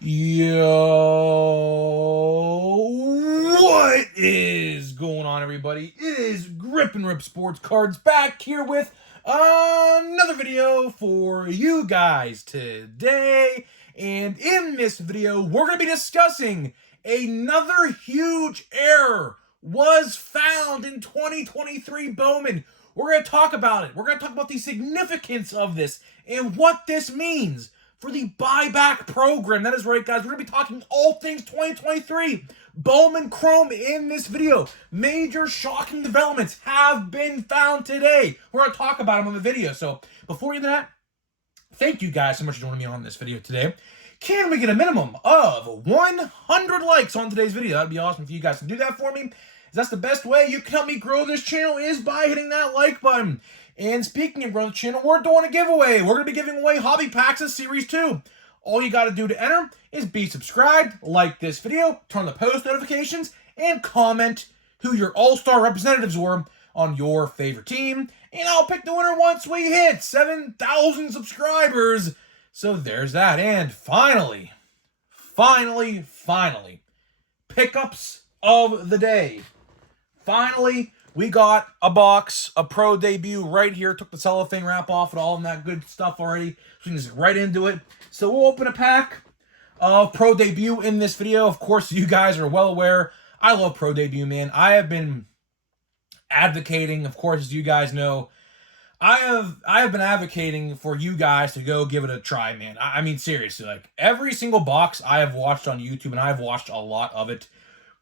Yo, what is going on, everybody? It is Grip and Rip Sports Cards back here with another video for you guys today. And in this video, we're going to be discussing another huge error was found in 2023 Bowman. We're going to talk about it. We're going to talk about the significance of this and what this means for the buyback program. That is right, guys. We're going to be talking all things 2023. Bowman Chrome in this video. Major shocking developments have been found today. We're going to talk about them in the video. So before you do that, thank you guys so much for joining me on this video today. Can we get a minimum of 100 likes on today's video? That'd be awesome if you guys can do that for me. That's the best way you can help me grow this channel is by hitting that like button. And speaking of growing the channel, we're doing a giveaway. We're going to be giving away Hobby Packs of Series 2. All you got to do to enter is be subscribed, like this video, turn the post notifications, and comment who your all-star representatives were on your favorite team. And I'll pick the winner once we hit 7,000 subscribers. So there's that. And finally, pickups of the day. Finally, we got a box, a Pro debut right here. Took the cellophane wrap off and all of that good stuff already. So we can just get right into it. So we'll open a pack of Pro debut in this video. Of course, you guys are well aware, I love Pro debut, man. I have been advocating, of course, as you guys know, I have been advocating for you guys to go give it a try, man. I mean, seriously, like every single box I have watched on YouTube, and I've watched a lot of it,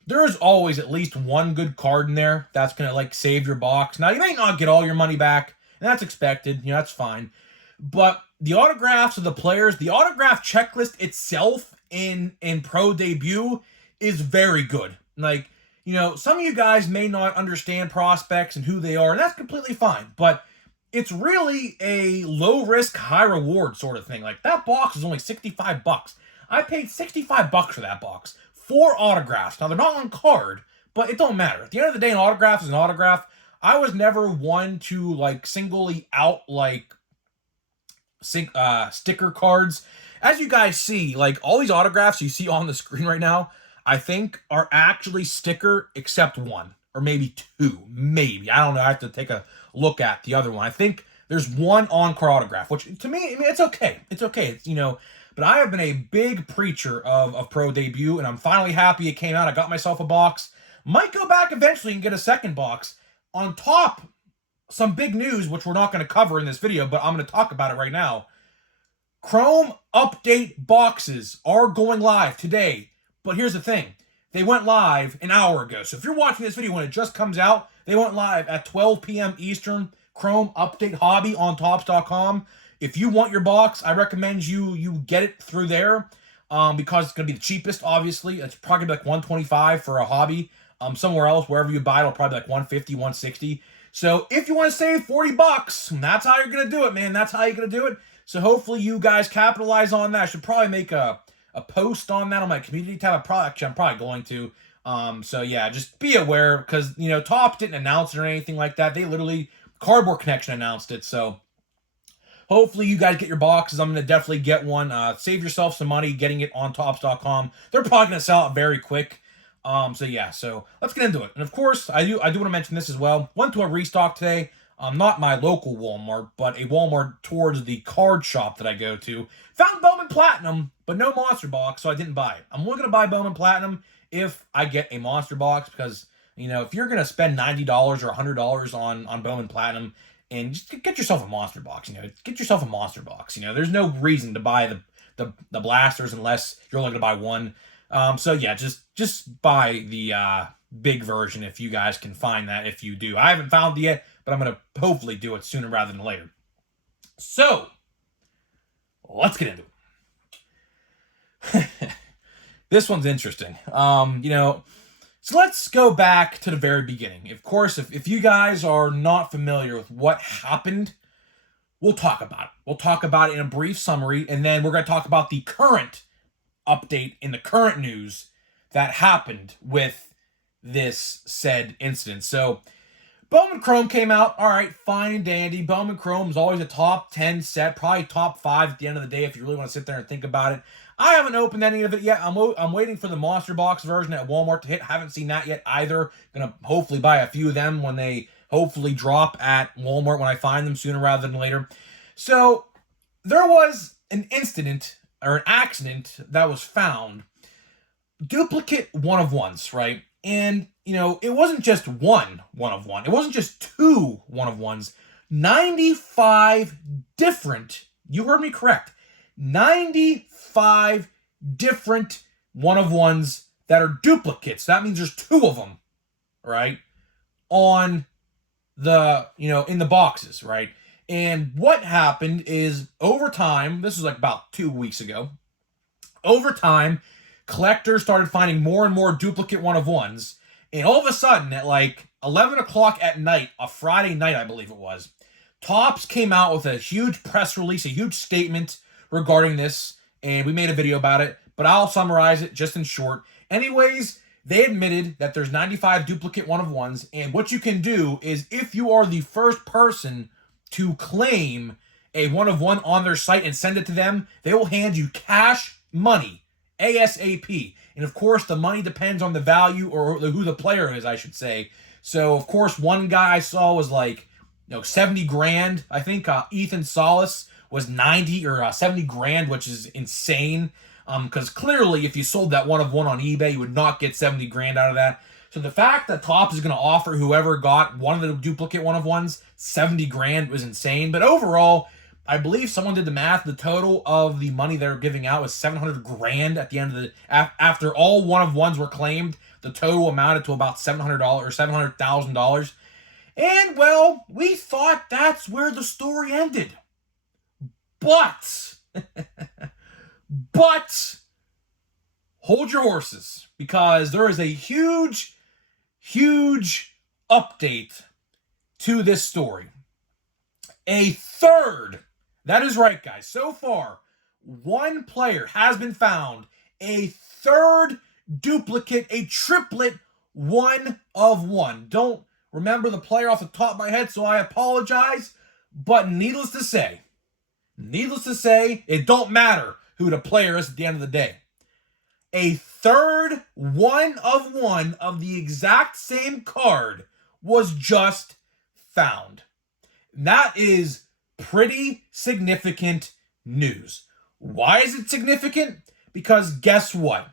there is always at least one good card in there that's going to, like, save your box. Now, you may not get all your money back, and that's expected. You know, that's fine. But the autographs of the players, the autograph checklist itself in Pro Debut is very good. Like, you know, some of you guys may not understand prospects and who they are, and that's completely fine. But it's really a low-risk, high-reward sort of thing. Like, that box is only $65. I paid $65 for that box. 4 autographs. Now, they're not on card, but it don't matter. At the end of the day, an autograph is an autograph. I was never one to, like, singly out, like, sticker cards. As you guys see, like, all these autographs you see on the screen right now, I think are actually sticker except one. Or maybe 2. Maybe. I don't know. I have to take a look at the other one. I think there's one on-card autograph, which, to me, I mean, it's okay. It's okay. It's, you know... But I have been a big preacher of Pro Debut, and I'm finally happy it came out. I got myself a box. Might go back eventually and get a second box. On top, some big news, which we're not going to cover in this video, but I'm going to talk about it right now. Chrome update boxes are going live today. But here's the thing. They went live an hour ago. So if you're watching this video when it just comes out, they went live at 12 p.m. Eastern. Chrome update hobby on Topps.com. If you want your box, I recommend you get it through there because it's going to be the cheapest, obviously. It's probably going to be like $125 for a hobby. Somewhere else, wherever you buy it, it'll probably be like $150, $160. So if you want to save $40, that's how you're going to do it, man. That's how you're going to do it. So hopefully you guys capitalize on that. I should probably make a post on that on my community tab. I'm probably going to. So yeah, just be aware because, you know, Topps didn't announce it or anything like that. They literally, Cardboard Connection announced it, so... Hopefully you guys get your boxes. I'm going to definitely get one. Save yourself some money getting it on Topps.com. They're probably going to sell out very quick. So yeah, so let's get into it. And of course, I do want to mention this as well. Went to a restock today. Not my local Walmart, but a Walmart towards the card shop that I go to. Found Bowman Platinum, but no Monster Box, so I didn't buy it. I'm only going to buy Bowman Platinum if I get a Monster Box because, you know, if you're going to spend $90 or $100 on Bowman Platinum, and just get yourself a Monster Box, you know. Get yourself a Monster Box, you know. There's no reason to buy the blasters unless you're only going to buy one. So yeah, just buy the big version if you guys can find that. If you do, I haven't found it yet, but I'm going to hopefully do it sooner rather than later. So let's get into it. This one's interesting. You know. So let's go back to the very beginning. Of course, if you guys are not familiar with what happened, we'll talk about it. We'll talk about it in a brief summary, and then we're going to talk about the current update in the current news that happened with this said incident. So Bowman Chrome came out. All right, fine and dandy. Bowman Chrome is always a top 10 set, probably top 5 at the end of the day if you really want to sit there and think about it. I haven't opened any of it yet. I'm waiting for the Monster Box version at Walmart to hit. Haven't seen that yet either. Gonna hopefully buy a few of them when they hopefully drop at Walmart when I find them sooner rather than later. So there was an incident or an accident that was found. Duplicate one of ones, right? And it wasn't just one of one. It wasn't just two one of ones. 95 different, you heard me correct, 95 different one of ones that are duplicates. That means there's two of them, right? On the, in the boxes, right? And what happened is over time, this was like about 2 weeks ago, over time, collectors started finding more and more duplicate one of ones. And all of a sudden, at like 11 o'clock at night, a Friday night, I believe it was, Topps came out with a huge press release, a huge statement regarding this, and we made a video about it, but I'll summarize it just in short. Anyways, they admitted that there's 95 duplicate one of ones, and what you can do is if you are the first person to claim a one of one on their site and send it to them, they will hand you cash money ASAP. And of course, the money depends on the value or who the player is, I should say. So, of course, one guy I saw was like, 70 grand. I think Ethan Solis was 90 or 70 grand, which is insane. Because clearly, if you sold that one of one on eBay, you would not get 70 grand out of that. So the fact that Topps is going to offer whoever got one of the duplicate one of ones 70 grand was insane. But overall, I believe someone did the math. The total of the money they're giving out was 700 grand at the end of the after all one of ones were claimed. The total amounted to about $700 or $700,000. And well, we thought that's where the story ended. But hold your horses, because there is a huge update to this story. A third, that is right, guys. So far, one player has been found, a third duplicate, a triplet one of one. Don't remember the player off the top of my head, so I apologize. But needless to say, it don't matter who the player is at the end of the day. A third one of the exact same card was just found. That is pretty significant news. Why is it significant? Because guess what?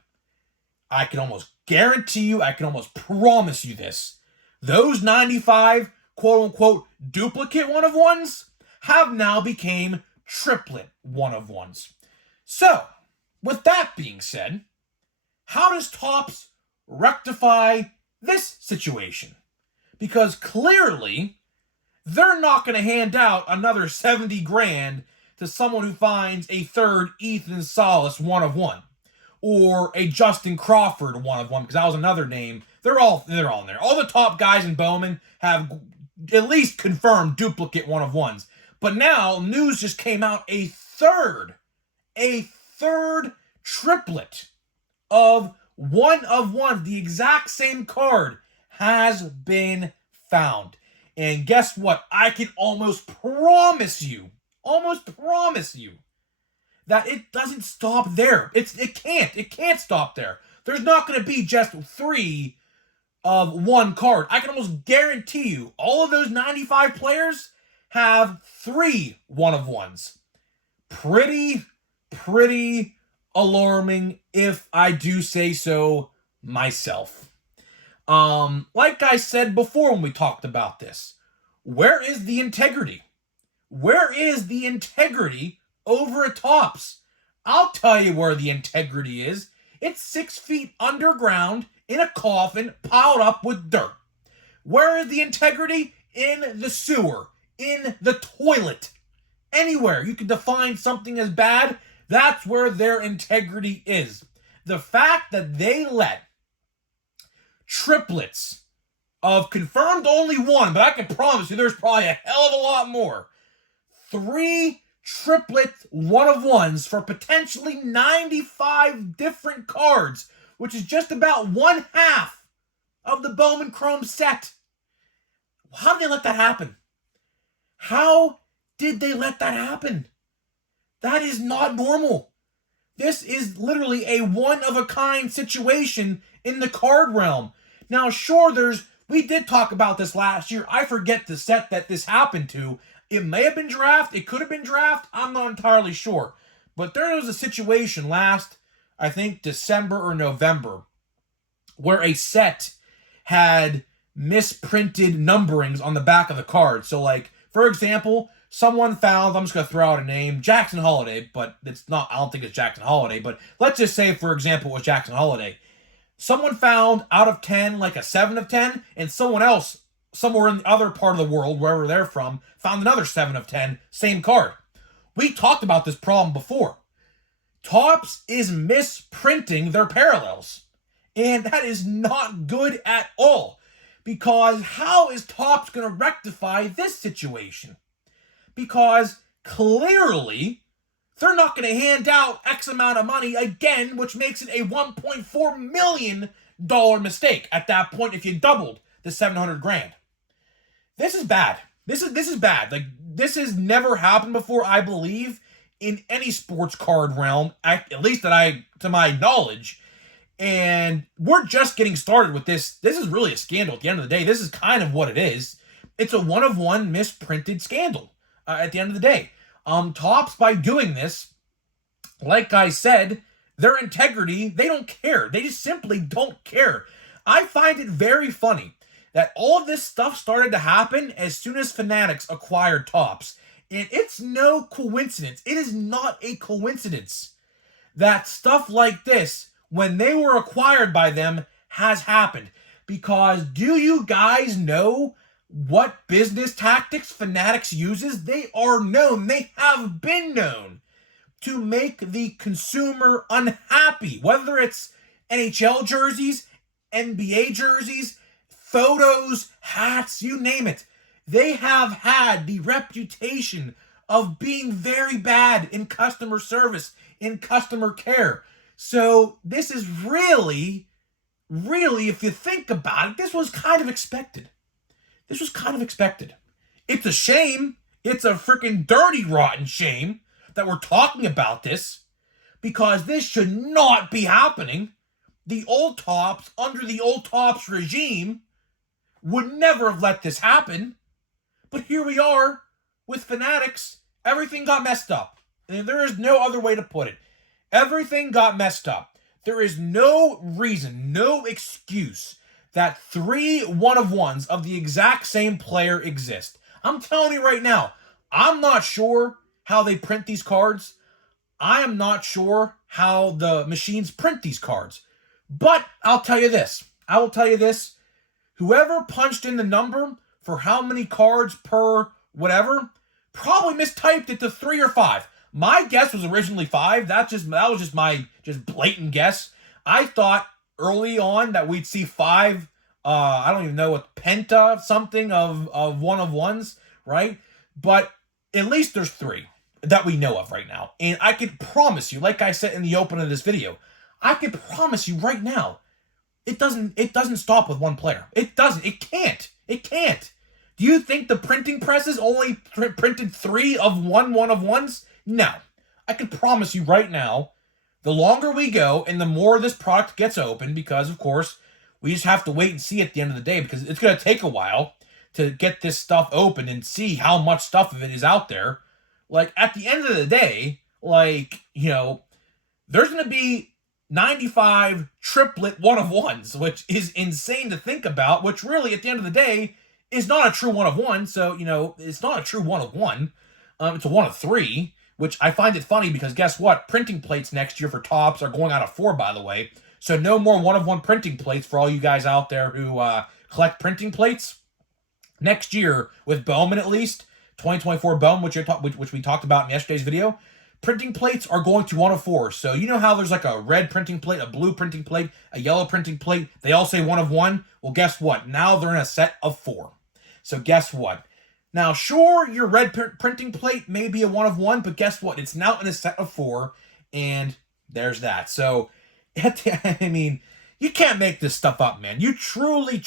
I can almost guarantee you, I can almost promise you this. Those 95 quote-unquote duplicate one of ones have now became triplet one of ones. So, with that being said, how does Topps rectify this situation? Because clearly, they're not going to hand out another 70 grand to someone who finds a third Ethan Solis one of one, or a Justin Crawford one of one, because that was another name. They're all in there. All the top guys in Bowman have at least confirmed duplicate one of ones. But now news just came out, a third triplet of one, the exact same card has been found. And guess what? I can almost promise you that it doesn't stop there. It can't stop there. There's not going to be just 3 of one card. I can almost guarantee you all of those 95 players have 3 one of ones. Pretty alarming, if I do say so myself. Like I said before when we talked about this, where is the integrity? Where is the integrity over at Topps? I'll tell you where the integrity is. It's 6 feet underground in a coffin piled up with dirt. Where is the integrity? In the sewer, in the toilet. Anywhere you can define something as bad, that's where their integrity is. The fact that they let triplets of confirmed only one, but I can promise you there's probably a hell of a lot more. 3 triplet one of ones for potentially 95 different cards, which is just about 1/2 of the Bowman Chrome set. How did they let that happen? How did they let that happen? That is not normal. This is literally a one-of-a-kind situation in the card realm. Now, sure, we did talk about this last year. I forget the set that this happened to. It may have been draft. It could have been draft. I'm not entirely sure. But there was a situation last, I think, December or November, where a set had misprinted numberings on the back of the card. So, like, for example, someone found, I'm just going to throw out a name, Jackson Holiday, but it's not, I don't think it's Jackson Holiday, but let's just say, for example, it was Jackson Holiday. Someone found out of 10, like a 7 of 10, and someone else, somewhere in the other part of the world, wherever they're from, found another 7 of 10, same card. We talked about this problem before. Topps is misprinting their parallels. And that is not good at all. Because how is Topps going to rectify this situation? Because clearly, they're not going to hand out X amount of money again, which makes it a $1.4 million mistake at that point if you doubled the $700,000. This is bad. This is bad. Like, this has never happened before, I believe, in any sports card realm, at least to my knowledge. And we're just getting started with this. This is really a scandal at the end of the day. This is kind of what it is. It's a one-of-one misprinted scandal at the end of the day. Topps, by doing this, like I said, their integrity, they don't care. They just simply don't care. I find it very funny that all of this stuff started to happen as soon as Fanatics acquired Topps. And it's no coincidence. It is not a coincidence that stuff like this, when they were acquired by them, has happened. Because do you guys know what business tactics Fanatics uses? They are known, they have been known to make the consumer unhappy. Whether it's NHL jerseys, NBA jerseys, photos, hats, you name it. They have had the reputation of being very bad in customer service, in customer care. So this is really, if you think about it, this was kind of expected. This was kind of expected. It's a shame. It's a freaking dirty, rotten shame that we're talking about this, because this should not be happening. The old Topps, under the old Topps regime, would never have let this happen. But here we are with Fanatics. Everything got messed up. And there is no other way to put it. Everything got messed up. There is no reason, no excuse that 3 one-of-ones of the exact same player exist. I'm telling you right now, I'm not sure how they print these cards. I am not sure how the machines print these cards. But I'll tell you this. I will tell you this. Whoever punched in the number for how many cards per whatever probably mistyped it to 3 or 5. My guess was originally 5. That was just my blatant guess. I thought early on that we'd see 5. I don't even know what penta something of one-of-ones, right? But at least there's 3 that we know of right now. And I can promise you, like I said in the open of this video, I can promise you right now, it doesn't stop with one player. It doesn't. It can't. It can't. Do you think the printing presses only printed 3 of one-of-ones? No. I can promise you right now, the longer we go and the more this product gets open, because, of course, we just have to wait and see at the end of the day, because it's going to take a while to get this stuff open and see how much stuff of it is out there. Like, at the end of the day, like, you know, there's going to be 95 triplet one-of-ones, which is insane to think about, which really, at the end of the day, is not a true one-of-one. So, you know, it's not a true one-of-one. It's a one-of-3, which I find it funny because guess what? Printing plates next year for Topps are going out of 4, by the way. So no more one-of-one printing plates for all you guys out there who collect printing plates. Next year, with Bowman at least, 2024 Bowman, which we talked about in yesterday's video, printing plates are going to 1-of-4. So you know how there's like a red printing plate, a blue printing plate, a yellow printing plate? They all say 1-of-1. Well, guess what? Now they're in a set of 4. So guess what? Now, sure, your red printing plate may be a 1-of-1, but guess what? It's now in a set of 4, and there's that. So, I mean, you can't make this stuff up, man. You truly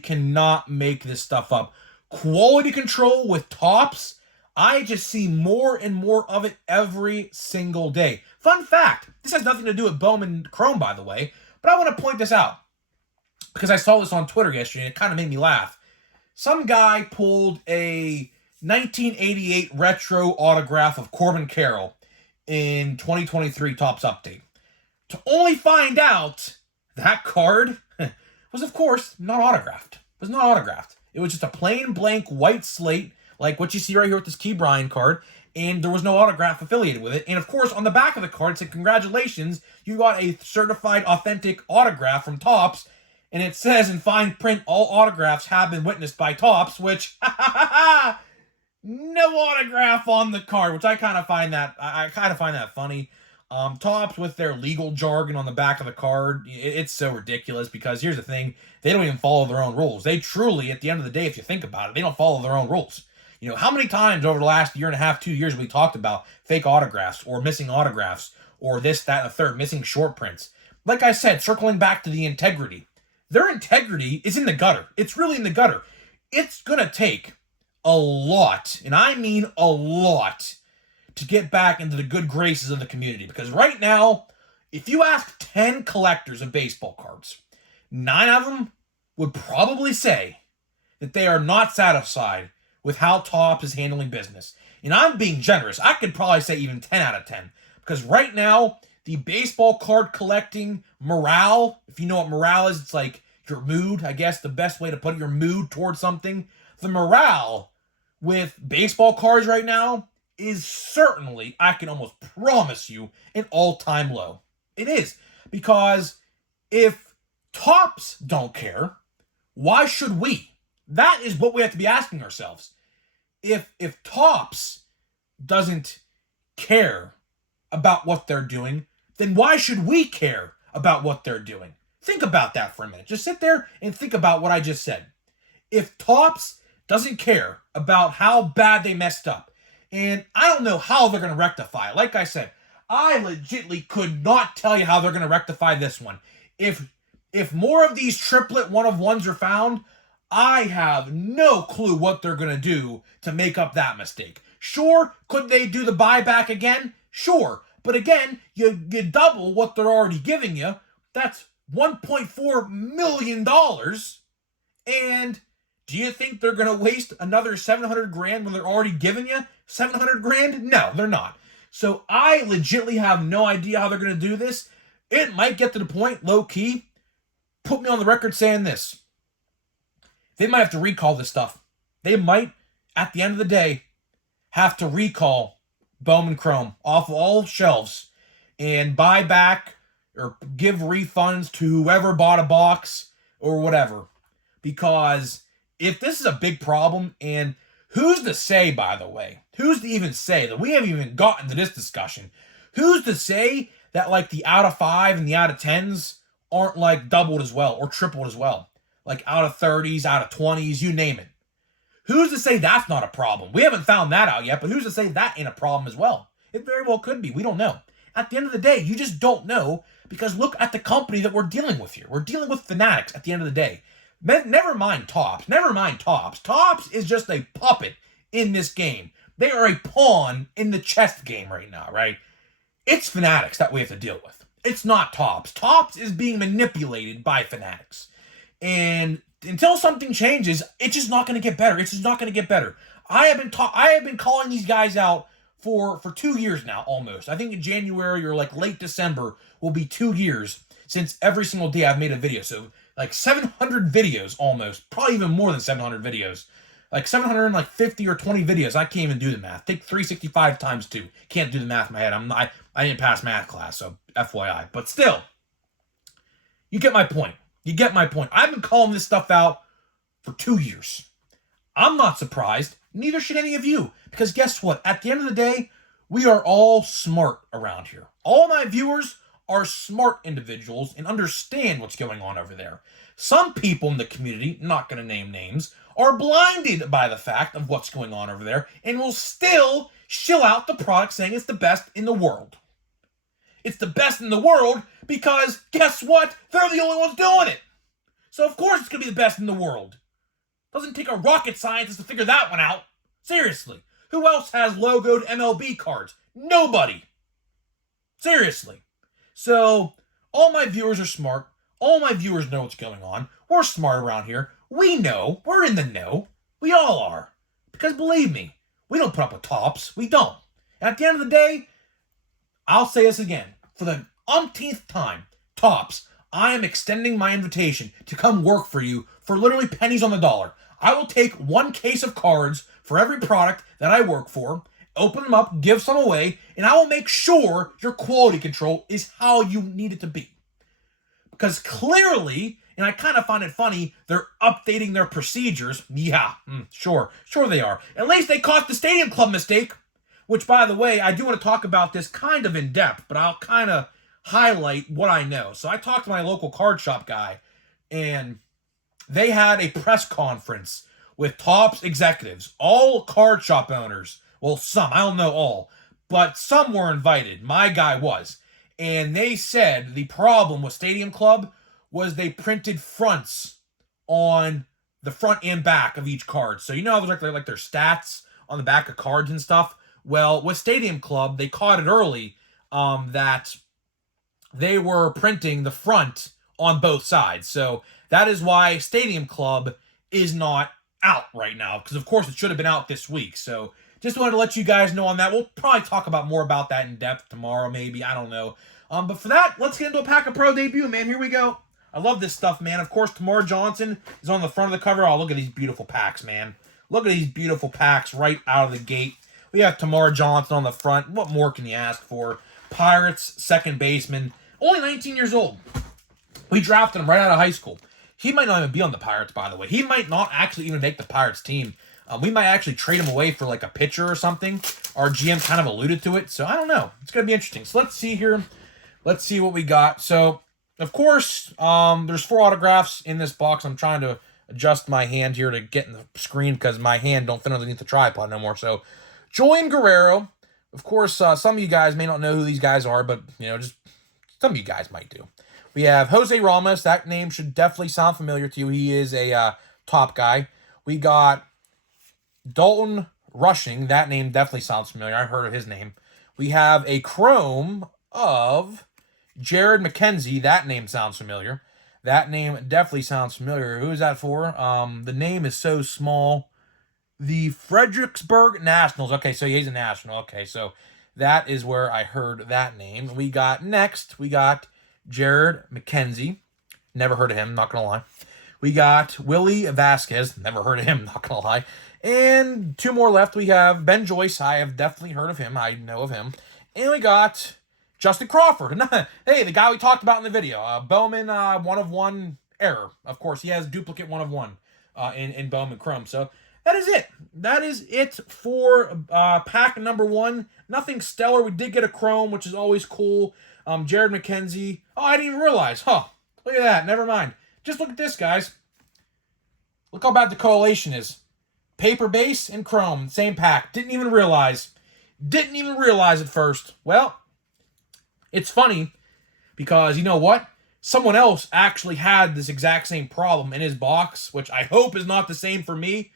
cannot make this stuff up. Quality control with Topps, I just see more and more of it every single day. Fun fact, this has nothing to do with Bowman Chrome, by the way, but I want to point this out because I saw this on Twitter yesterday and it kind of made me laugh. Some guy pulled a 1988 retro autograph of Corbin Carroll in 2023 Topps Update, to only find out that card was, of course, not autographed. It was not autographed. It was just a plain blank white slate, like what you see right here with this Key Bryan card, and there was no autograph affiliated with it. And, of course, on the back of the card, it said, congratulations, you got a certified authentic autograph from Topps, and it says in fine print, all autographs have been witnessed by Topps, which, no autograph on the card, which I kind of find that funny. Topps with their legal jargon on the back of the card, it's so ridiculous because here's the thing, they don't even follow their own rules. They truly, at the end of the day, if you think about it, they don't follow their own rules. You know, how many times over the last year and a half, 2 years, we talked about fake autographs or missing autographs or this, that, and the third, missing short prints. Like I said, circling back to the integrity, their integrity is in the gutter. It's really in the gutter. It's going to take a lot, and I mean a lot, to get back into the good graces of the community. Because right now, if you ask 10 collectors of baseball cards, 9 of them would probably say that they are not satisfied with how Topps is handling business. And I'm being generous. I could probably say even 10 out of 10. Because right now, the baseball card collecting morale, if you know what morale is, it's like your mood, I guess the best way to put it, your mood towards something. The morale with baseball cards right now is certainly, I can almost promise you, an all-time low. It is. Because if Topps don't care, why should we? That is what we have to be asking ourselves. If Topps doesn't care about what they're doing, then why should we care about what they're doing? Think about that for a minute. Just sit there and think about what I just said. If Topps doesn't care about how bad they messed up, and I don't know how they're going to rectify it. Like I said, I legitimately could not tell you how they're going to rectify this one. If more of these triplet one-of-ones are found, I have no clue what they're going to do to make up that mistake. Sure, could they do the buyback again? Sure. But again, you double what they're already giving you. That's $1.4 million. And do you think they're going to waste another $700,000 when they're already giving you $700,000? No, they're not. So I legitimately have no idea how they're going to do this. It might get to the point, low key, put me on the record saying this. They might have to recall this stuff. They might, at the end of the day, have to recall Bowman Chrome off of all shelves and buy back or give refunds to whoever bought a box or whatever. Because if this is a big problem, and who's to say, by the way, who's to even say that we haven't even gotten to this discussion? Who's to say that like the out of 5 and the out of 10s aren't like doubled as well or tripled as well? Like out of 30s, out of 20s, you name it. Who's to say that's not a problem? We haven't found that out yet, but who's to say that ain't a problem as well? It very well could be. We don't know. At the end of the day, you just don't know because look at the company that we're dealing with here. We're dealing with Fanatics at the end of the day. Never mind Topps. Never mind Topps. Topps is just a puppet in this game. They are a pawn in the chess game right now, right? It's Fanatics that we have to deal with. It's not Topps. Topps is being manipulated by Fanatics. And until something changes, it's just not going to get better. It's just not going to get better. I have been calling these guys out for 2 years now, almost. I think in January or like late December will be 2 years since every single day I've made a video. So like 700 videos almost, probably even more than 700 videos. Like 750 or 20 videos. I can't even do the math. Take 365 times 2. Can't do the math in my head. I didn't pass math class, so FYI. But still, you get my point. You get my point. I've been calling this stuff out for 2 years. I'm not surprised. Neither should any of you. Because guess what? At the end of the day, we are all smart around here. All my viewers are smart individuals and understand what's going on over there. Some people in the community, not going to name names, are blinded by the fact of what's going on over there and will still shill out the product saying it's the best in the world. It's the best in the world because, guess what? They're the only ones doing it. So, of course, it's going to be the best in the world. Doesn't take a rocket scientist to figure that one out. Seriously. Who else has logoed MLB cards? Nobody. Seriously. So, all my viewers are smart. All my viewers know what's going on. We're smart around here. We know. We're in the know. We all are. Because believe me, we don't put up with tops. We don't. And at the end of the day, I'll say this again. For the umpteenth time, Tops, I am extending my invitation to come work for you for literally pennies on the dollar. I will take one case of cards for every product that I work for, open them up, give some away, and I will make sure your quality control is how you need it to be. Because clearly, and I kind of find it funny, they're updating their procedures. Yeah, sure they are. At least they caught the Stadium Club mistake, which, by the way, I do want to talk about this kind of in depth, but I'll kind of highlight what I know. So I talked to my local card shop guy, and they had a press conference with Topps executives, all card shop owners. Well, some, I don't know all, but some were invited. My guy was. And they said the problem with Stadium Club was they printed fronts on the front and back of each card. So you know how there's like their stats on the back of cards and stuff? Well, with Stadium Club, they caught it early that they were printing the front on both sides. So that is why Stadium Club is not out right now, because of course it should have been out this week. So just wanted to let you guys know on that. We'll probably talk about more about that in depth tomorrow, maybe. I don't know. But for that, let's get into a Pack of Pro debut, man. Here we go. I love this stuff, man. Of course, Tamar Johnson is on the front of the cover. Oh, look at these beautiful packs, man. Look at these beautiful packs right out of the gate. We have Tamar Johnson on the front. What more can you ask for? Pirates, second baseman. Only 19 years old. We drafted him right out of high school. He might not even be on the Pirates, by the way. He might not actually even make the Pirates team. We might actually trade him away for like a pitcher or something. Our GM kind of alluded to it. So I don't know. It's going to be interesting. So let's see here. Let's see what we got. So, of course, there's 4 autographs in this box. I'm trying to adjust my hand here to get in the screen because my hand don't fit underneath the tripod no more. So, Julian Guerrero. Of course, some of you guys may not know who these guys are, but, you know, just some of you guys might do. We have Jose Ramos. That name should definitely sound familiar to you. He is a top guy. We got Dalton Rushing. That name definitely sounds familiar. I heard of his name. We have a Chrome of Jared McKenzie. That name sounds familiar. That name definitely sounds familiar. Who is that for? The name is so small. The Fredericksburg Nationals. Okay, so he's a National. Okay, so that is where I heard that name. We got Jared McKenzie. Never heard of him, not going to lie. We got Willie Vasquez. Never heard of him, not going to lie. And 2 more left. We have Ben Joyce. I have definitely heard of him. I know of him. And we got Justin Crawford. Hey, the guy we talked about in the video. Bowman 1-of-1 error. Of course, he has duplicate 1-of-1 in Bowman Chrome. So that is it. That is it for pack number 1. Nothing stellar. We did get a Chrome, which is always cool. Jared McKenzie. Oh, I didn't even realize. Huh. Look at that. Never mind. Just look at this, guys. Look how bad the correlation is. Paper base and Chrome. Same pack. Didn't even realize. Didn't even realize at first. Well, it's funny because you know what? Someone else actually had this exact same problem in his box, which I hope is not the same for me.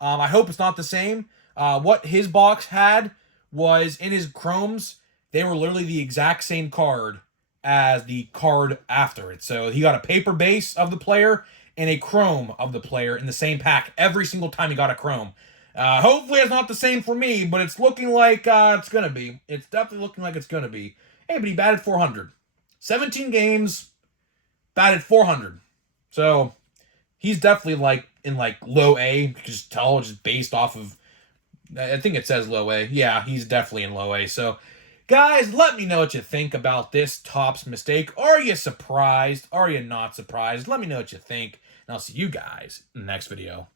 I hope it's not the same. What his box had was in his Chromes, they were literally the exact same card as the card after it. So he got a paper base of the player and a Chrome of the player in the same pack every single time he got a Chrome. Hopefully it's not the same for me, but it's looking like it's going to be. It's definitely looking like it's going to be. Hey, but he batted 400. 17 games, batted 400. So he's definitely like in like low A. You can just tell just based off of, I think it says low A. Yeah, he's definitely in low A. So guys, let me know what you think about this Topps mistake. Are you surprised? Are you not surprised? Let me know what you think. And I'll see you guys in the next video.